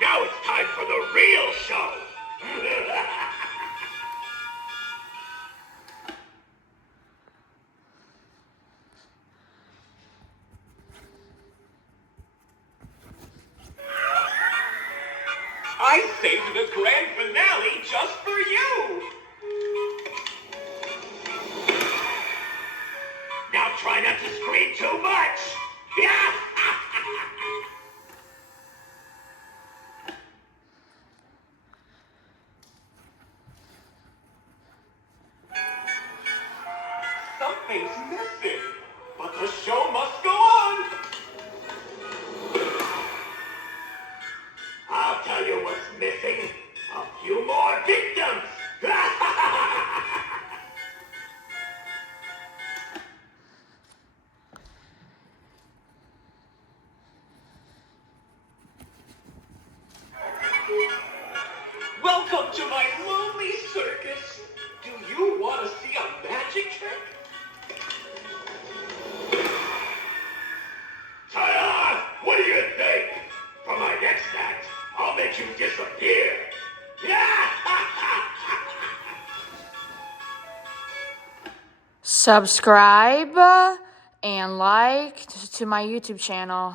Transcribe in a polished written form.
Now it's time for the real show. I saved the grand finale just for you. Now try not to scream too much. Yeah. Something's missing, but the show must go on. I'll tell you what's missing. A few more victims. Welcome to my lonely circus. Do you want to see a magic trick? Ta-da! What do you think? For my next act, I'll make you disappear. Subscribe and like to my YouTube channel.